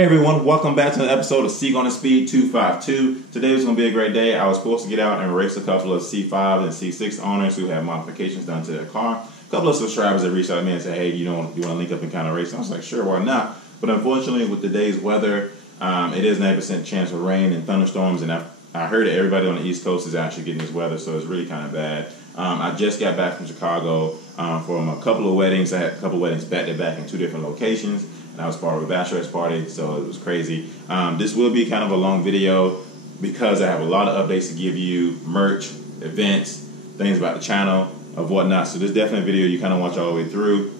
Hey everyone, welcome back to an episode of Seek on the Speed 252. Today was going to be a great day. I was supposed to get out and race a couple of C5 and C6 owners who have modifications done to their car. A couple of subscribers that reached out to me and said, hey, you want to link up and kind of race? And I was like, sure, why not? But unfortunately, with today's weather, it is 90% chance of rain and thunderstorms, and I heard that everybody on the East Coast is actually getting this weather, so it's really kind of bad. I just got back from Chicago from a couple of weddings. I had a couple of weddings back-to-back in two different locations, and I was part of a bachelorette party, so it was crazy. This will be kind of a long video because I have a lot of updates to give you, merch, events, things about the channel, of whatnot. So this is definitely a video you kind of watch all the way through.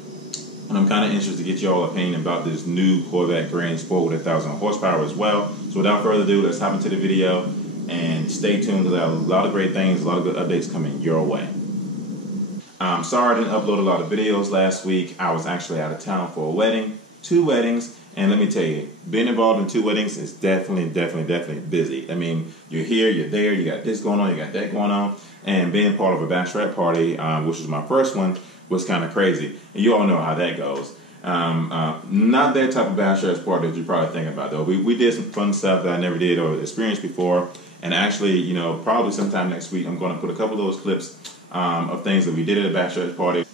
And I'm kind of interested to get y'all opinion about this new Corvette Grand Sport with 1,000 horsepower as well. So without further ado, let's hop into the video and stay tuned because I have a lot of great things, a lot of good updates coming your way. I'm sorry I didn't upload a lot of videos last week. I was actually out of town for a wedding, two weddings, and let me tell you, being involved in two weddings is definitely busy. I mean, you're here, you're there, you got this going on, you got that going on, and being part of a bachelorette party, which was my first one, was kind of crazy. And you all know how that goes. Not that type of bachelorette party that you're probably thinking about, though. We did some fun stuff that I never did or experienced before. And actually, you know, probably sometime next week, I'm going to put a couple of those clips of things that we did at a bachelorette party.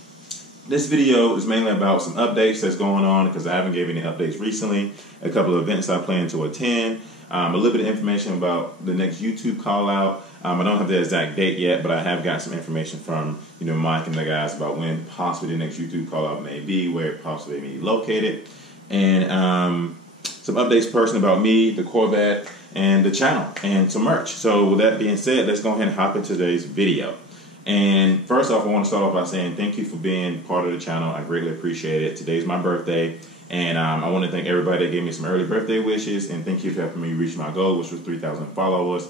This video is mainly about some updates that's going on because I haven't given any updates recently. A couple of events I plan to attend. A little bit of information about the next YouTube call out. I don't have the exact date yet, but I have got some information from, you know, Mike and the guys about when possibly the next YouTube call out may be, where it possibly may be located, and some updates personally about me, the Corvette, and the channel, and some merch. So with that being said, let's go ahead and hop into today's video. And first off, I want to start off by saying thank you for being part of the channel. I greatly appreciate it. Today's my birthday, and I want to thank everybody that gave me some early birthday wishes, and thank you for helping me reach my goal, which was 3,000 followers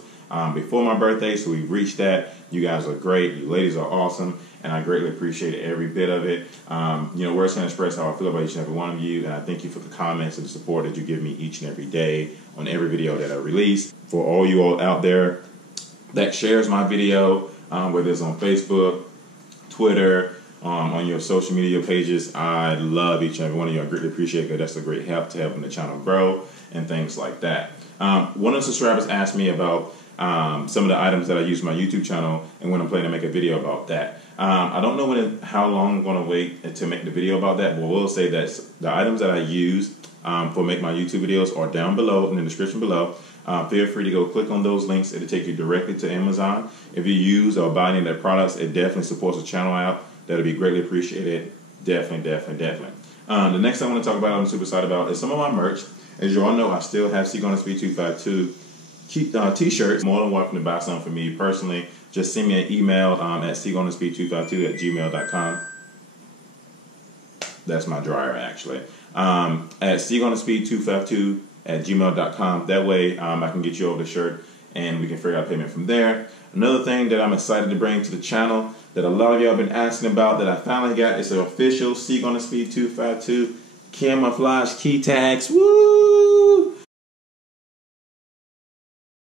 before my birthday. So we've reached that. You guys are great. You ladies are awesome, and I greatly appreciate every bit of it. You know, words can express how I feel about each and every one of you, and I thank you for the comments and the support that you give me each and every day on every video that I release. For all you all out there that shares my video, whether it's on Facebook, Twitter, on your social media pages, I love each and every one of you. I greatly appreciate it because that's a great help to helping the channel grow and things like that. One of the subscribers asked me about some of the items that I use for my YouTube channel and when I'm planning to make a video about that. I don't know how long I'm going to wait to make the video about that, but I will say that the items that I use for make my YouTube videos are down below in the description below. Feel free to go click on those links. It'll take you directly to Amazon. If you use or buy any of their products, it definitely supports the channel out. That'll be greatly appreciated. Definitely. The next thing I want to talk about, I'm super excited about, is some of my merch. As you all know, I still have Seek on the Speed 252 t-shirts. More than welcome to buy some for me personally. Just send me an email at seekonthespeed252@gmail.com. That's my dryer, actually. At seekonthespeed252@gmail.com. That way I can get you over the shirt and we can figure out payment from there. Another thing that I'm excited to bring to the channel that a lot of y'all have been asking about that I finally got is an official Seek on the Speed 252 camouflage key tags. Woo!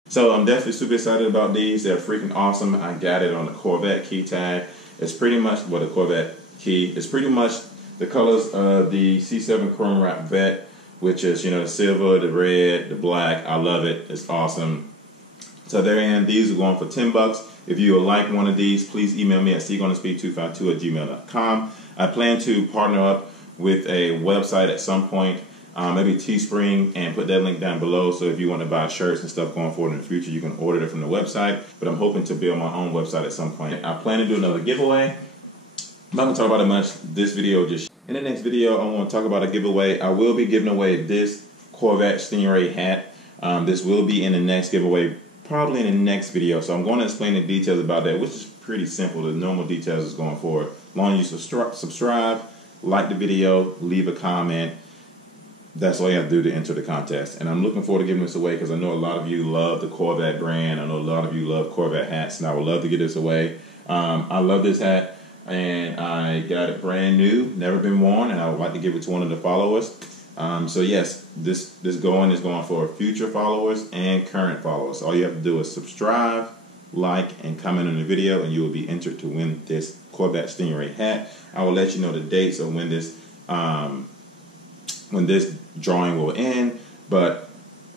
So I'm definitely super excited about these. They're freaking awesome. I got it on the Corvette key tag. It's pretty much what a Corvette key. It's pretty much the colors of the C7 chrome wrap vet, which is, you know, the silver, the red, the black. I love it. It's awesome. So therein, these are going for $10. If you would like one of these, please email me at seekonthespeed252@gmail.com. I plan to partner up with a website at some point, maybe Teespring, and put that link down below. So if you want to buy shirts and stuff going forward in the future, you can order it from the website. But I'm hoping to build my own website at some point. I plan to do another giveaway. I'm not going to talk about it much this video. Just in the next video, I want to talk about a giveaway. I will be giving away this Corvette Stingray hat. This will be in the next giveaway, probably in the next video. So I'm going to explain the details about that, which is pretty simple. The normal details is going forward. As long as you subscribe, like the video, leave a comment. That's all you have to do to enter the contest. And I'm looking forward to giving this away because I know a lot of you love the Corvette brand. I know a lot of you love Corvette hats, and I would love to get this away. I love this hat, and I got it brand new, never been worn, and I would like to give it to one of the followers. So yes, this is going for future followers and current followers. All you have to do is subscribe, like, and comment on the video, and you will be entered to win this Corvette Stingray hat. I will let you know the dates of when this drawing will end. But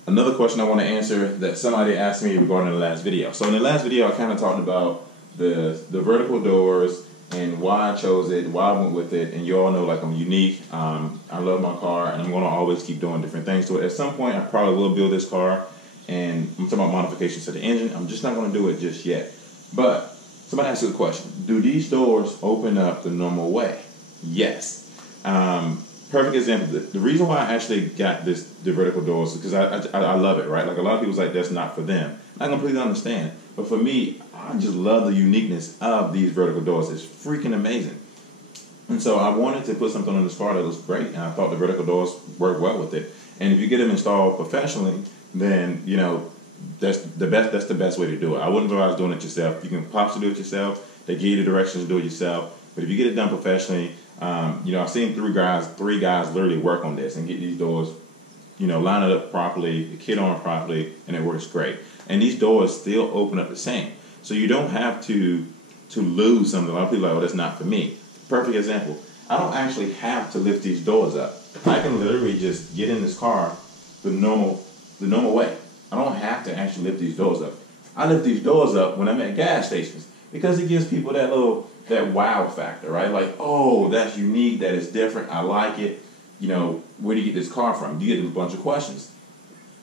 another question I want to answer that somebody asked me regarding the last video. So in the last video, I kind of talked about the vertical doors and why I chose it, why I went with it. And you all know, like, I'm unique. I love my car, and I'm going to always keep doing different things to it. At some point, I probably will build this car, and I'm talking about modifications to the engine. I'm just not going to do it just yet. But somebody asked you a question. Do these doors open up the normal way? Yes. Perfect example. The reason why I actually got the vertical doors is because I love it, right? Like, a lot of people's like, that's not for them. I completely understand. But for me, I just love the uniqueness of these vertical doors. It's freaking amazing. And so I wanted to put something on this car that looks great, and I thought the vertical doors work well with it. And if you get them installed professionally, then, you know, that's the best way to do it. I wouldn't advise doing it yourself. You can possibly do it yourself. They give you the directions to do it yourself. But if you get it done professionally, you know, I've seen three guys literally work on this and get these doors, you know, line it up properly, the kit on properly, and it works great. And these doors still open up the same. So you don't have to lose something. A lot of people are like, oh, that's not for me. Perfect example. I don't actually have to lift these doors up. I can literally just get in this car the normal way. I don't have to actually lift these doors up. I lift these doors up when I'm at gas stations because it gives people that wow factor, right? Like, oh, that's unique, that is different, I like it. You know, where do you get this car from? You get a bunch of questions.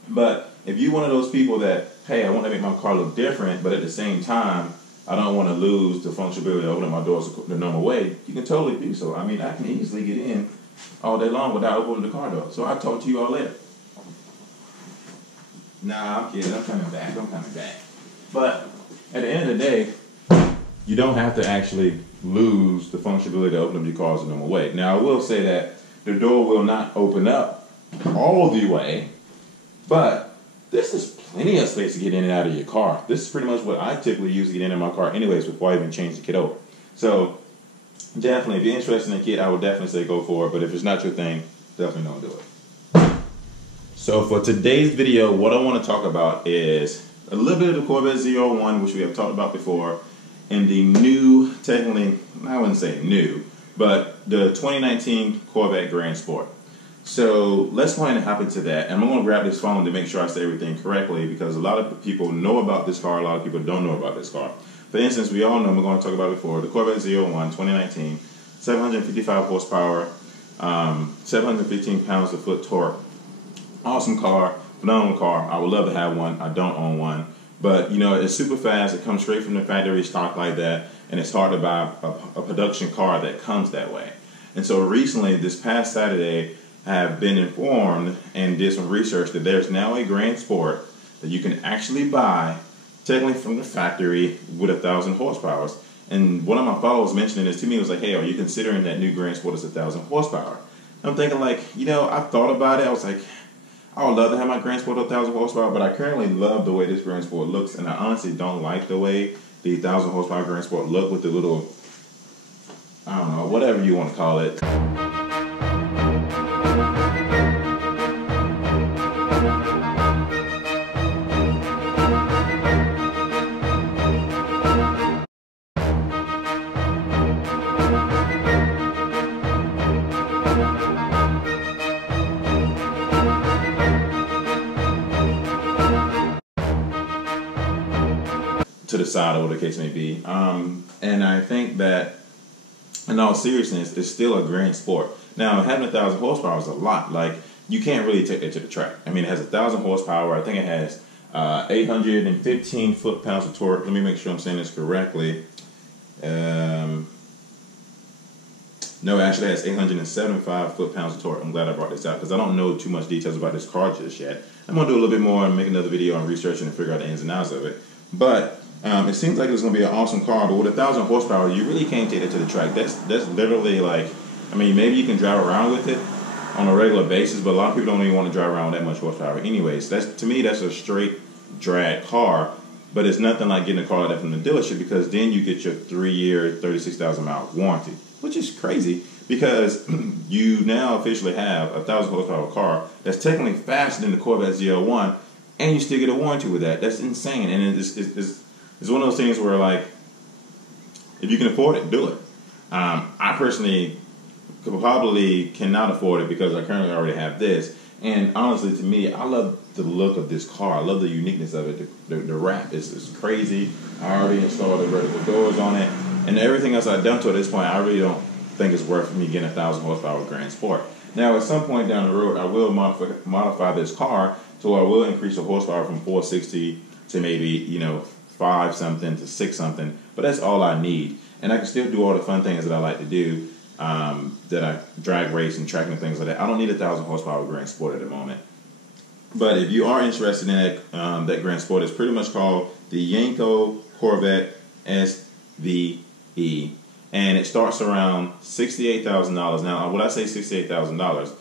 But if you're one of those people that, hey, I want to make my car look different, but at the same time, I don't want to lose the functionality of opening my doors the normal way, you can totally do so. I mean, I can easily get in all day long without opening the car door. So I'll talk to you all later. Nah, I'm kidding. I'm coming back. But at the end of the day, you don't have to actually lose the functionality to open up your cars the normal way. Now, I will say that the door will not open up all the way, but this is plenty of space to get in and out of your car. This is pretty much what I typically use to get in my car anyways before I even change the kit over. So definitely, if you're interested in a kit, I would definitely say go for it. But if it's not your thing, definitely don't do it. So for today's video, what I want to talk about is a little bit of the Corvette ZR1, which we have talked about before, and the new, technically, I wouldn't say new, but the 2019 Corvette Grand Sport. So let's go ahead and hop into that. And I'm going to grab this phone to make sure I say everything correctly because a lot of people know about this car, a lot of people don't know about this car. For instance, we all know, we're going to talk about it before, the Corvette ZR1 2019, 755 horsepower, 715 pounds of foot torque. Awesome car, phenomenal car. I would love to have one. I don't own one. But, you know, it's super fast. It comes straight from the factory stock like that. And it's hard to buy a production car that comes that way. And so recently, this past Saturday, I have been informed and did some research that there's now a Grand Sport that you can actually buy technically from the factory with 1,000 horsepower. And one of my followers mentioning this to me was like, hey, are you considering that new Grand Sport is 1,000 horsepower? I'm thinking like, you know, I thought about it. I was like, I would love to have my Grand Sport 1,000 horsepower, but I currently love the way this Grand Sport looks, and I honestly don't like the way the 1,000 horsepower Grand Sport look with the little, I don't know, whatever you want to call it. To the side or whatever the case may be. And I think that in all seriousness, it's still a Grand Sport. Now, having 1,000 horsepower is a lot. Like, you can't really take it to the track. I mean, it has 1,000 horsepower. I think it has 815 foot-pounds of torque. Let me make sure I'm saying this correctly. No, actually, it has 875 foot-pounds of torque. I'm glad I brought this out because I don't know too much details about this car just yet. I'm going to do a little bit more and make another video on researching and figure out the ins and outs of it. But it seems like it's going to be an awesome car, but with 1,000 horsepower, you really can't take it to the track. That's literally like, I mean, maybe you can drive around with it on a regular basis, but a lot of people don't even want to drive around with that much horsepower anyways. To me, that's a straight drag car, but it's nothing like getting a car like that from the dealership because then you get your 3-year, 36,000 mile warranty, which is crazy because you now officially have a 1,000 horsepower car that's technically faster than the Corvette ZR1, and you still get a warranty with that. That's insane, and it's one of those things where, like, if you can afford it, do it. I personally probably cannot afford it because I currently already have this. And honestly, to me, I love the look of this car. I love the uniqueness of it. The wrap is crazy. I already installed the vertical doors on it, and everything else I've done to it at this point, I really don't think it's worth me getting a 1,000 horsepower Grand Sport. Now, at some point down the road, I will modify this car, so I will increase the horsepower from 460 to maybe 5 something to 6 something. But that's all I need, and I can still do all the fun things that I like to do. That I drag race and track and things like that. I don't need a 1,000 horsepower Grand Sport at the moment. But if you are interested in that Grand Sport, it's pretty much called the Yenko Corvette SVE. And it starts around $68,000. Now, when I say $68,000,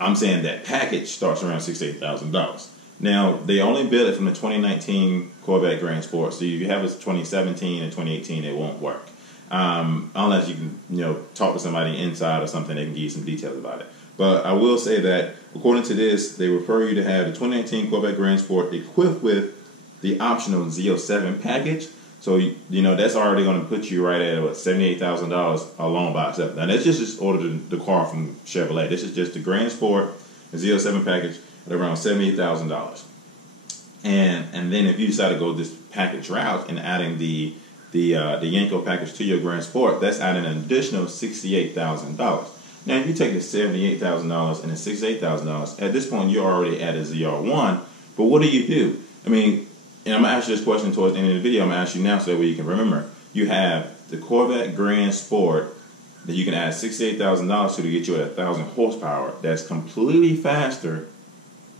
I'm saying that package starts around $68,000. Now, they only built it from the 2019 Corvette Grand Sport. So if you have a 2017 and 2018, it won't work. Unless you can, talk to somebody inside or something, they can give you some details about it. But I will say that, according to this, they refer you to have the 2019 Corvette Grand Sport equipped with the optional Z07 Package. So, that's already going to put you right at, $78,000 alone by itself. Now, that's just ordered the car from Chevrolet. This is just the Grand Sport, the Z07 Package, at around $78,000. And then if you decide to go this package route and adding the Yenko package to your Grand Sport, that's adding an additional $68,000. Now, if you take the $78,000 and the $68,000, at this point, you're already at a ZR1. But what do? I mean, and I'm going to ask you this question towards the end of the video. I'm going to ask you now so that way you can remember. You have the Corvette Grand Sport that you can add $68,000 to get you at 1,000 horsepower. That's completely faster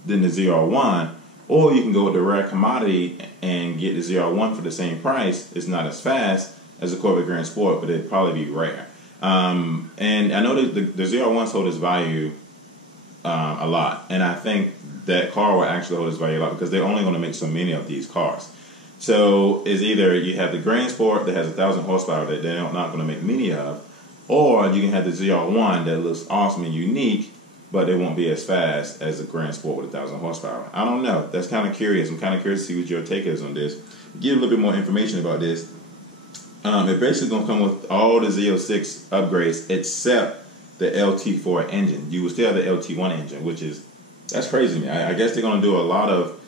than the ZR1. Or you can go with the rare commodity and get the ZR1 for the same price. It's not as fast as the Corvette Grand Sport, but it'd probably be rare. And I know that the ZR1s hold its value a lot. And I think that car will actually hold its value a lot because they're only going to make so many of these cars. So it's either you have the Grand Sport that has 1,000 horsepower that they're not going to make many of, or you can have the ZR1 that looks awesome and unique, but it won't be as fast as the Grand Sport with 1,000 horsepower. I don't know. That's kind of curious. I'm kind of curious to see what your take is on this. Give a little bit more information about this. It's basically going to come with all the Z06 upgrades except the LT4 engine. You will still have the LT1 engine, that's crazy to me. I guess they're going to do a lot of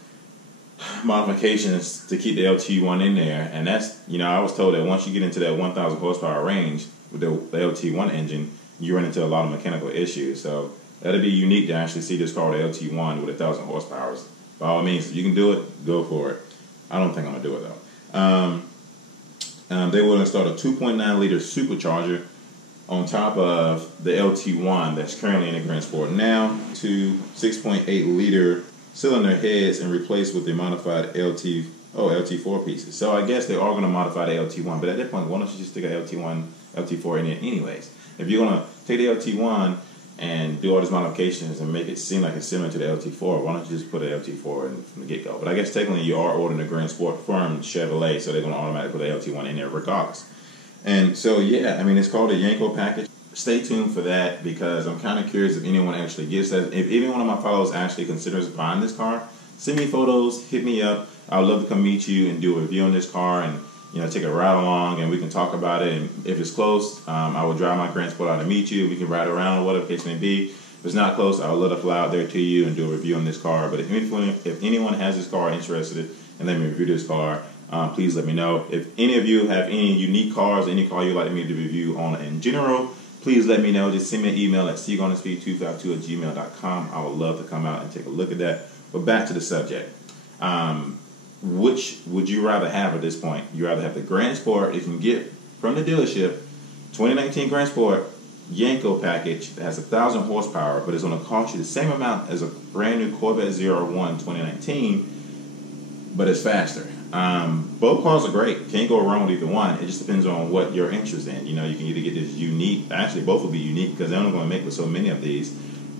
modifications to keep the LT1 in there. And that's, I was told that once you get into that 1,000 horsepower range with the LT1 engine, you run into a lot of mechanical issues. So that'd be unique to actually see this car with LT1 with 1,000 horsepower. By all means, if you can do it, go for it. I don't think I'm going to do it, though. They will install a 2.9 liter supercharger on top of the LT1 that's currently in the Grand Sport now, to 6.8 liter cylinder heads and replace with the modified LT4 pieces. So I guess they are going to modify the LT1, but at that point, why don't you just stick an LT4 in it anyways? If you're going to take the LT1 and do all these modifications and make it seem like it's similar to the LT4, why don't you just put an LT4 in from the get-go? But I guess technically you are ordering a Grand Sport from Chevrolet, so they're going to automatically put the LT1 in there regardless. And so, yeah, I mean, it's called a Yenko package. Stay tuned for that because I'm kind of curious if anyone actually gets that. If any one of my followers actually considers buying this car, send me photos, hit me up. I would love to come meet you and do a review on this car and, take a ride along and we can talk about it. And if it's close, I will drive my Grand Sport out and meet you. We can ride around or whatever the case may be. If it's not close, I would love to fly out there to you and do a review on this car. But if anyone has this car interested in letting me review this car, please let me know. If any of you have any unique cars, any car you'd like me to review on in general, please let me know. Just send me an email at cgonespeed252@gmail.com. I would love to come out and take a look at that. But back to the subject. Which would you rather have at this point? You rather have the Grand Sport, if you can get from the dealership, 2019 Grand Sport Yenko package that has 1,000 horsepower, but it's going to cost you the same amount as a brand new Corvette ZR1 2019, but it's faster. Both cars are great. Can't go wrong with either one. It just depends on what you're interested in. You can either get this unique. Actually, both will be unique because they're only going to make with so many of these,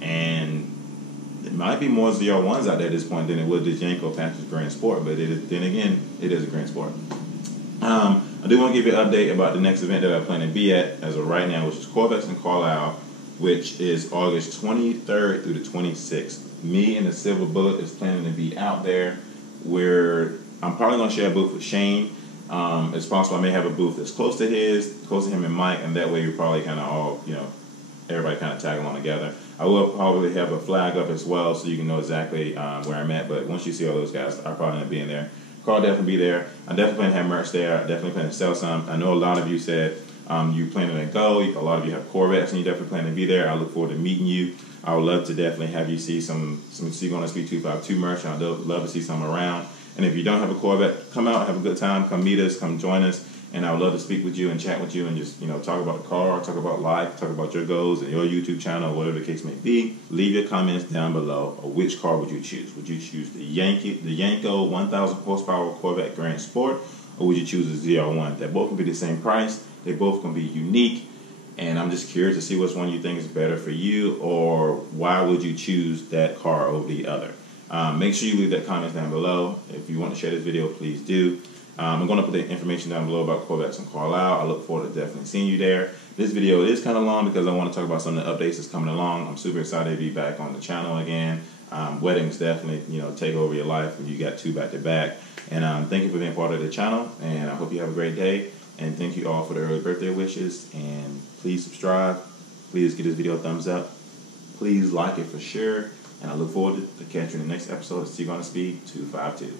and there might be more ZR1s out there at this point than it would this Yenko package Grand Sport. But then again, it is a Grand Sport. I do want to give you an update about the next event that I plan to be at as of right now, which is Corvettes in Carlisle, which is August 23rd through the 26th. Me and the Silver Bullet is planning to be out there where I'm probably going to share a booth with Shane. It's possible I may have a booth that's close to him and Mike, and that way we're probably kind of all, everybody kind of tag along together. I will probably have a flag up as well so you can know exactly where I'm at. But once you see all those guys, I'll probably end up being there. Car will definitely be there. I definitely plan to have merch there. I definitely plan to sell some. I know a lot of you said you planning to go. A lot of you have Corvettes and you definitely plan to be there. I look forward to meeting you. I would love to definitely have you see some Seek on Speed 252 merch. I'd love to see some around. And if you don't have a Corvette, come out, have a good time, come meet us, come join us. And I would love to speak with you and chat with you and just, talk about the car, talk about life, talk about your goals and your YouTube channel, whatever the case may be. Leave your comments down below. Or which car would you choose? Would you choose the Yenko 1,000 horsepower Corvette Grand Sport, or would you choose the ZR1? They both can be the same price. They both can be unique. And I'm just curious to see which one you think is better for you, or why would you choose that car over the other. Make sure you leave that comments down below. If you want to share this video, please do. I'm going to put the information down below about Corvettes and Carlisle. I look forward to definitely seeing you there. This video is kind of long because I want to talk about some of the updates that's coming along. I'm super excited to be back on the channel again. Weddings definitely, take over your life when you got 2 back-to-back. And thank you for being part of the channel, and I hope you have a great day. And thank you all for the early birthday wishes. And please subscribe. Please give this video a thumbs up. Please like it for sure. And I look forward to catching you in the next episode of Seek on Speed 252.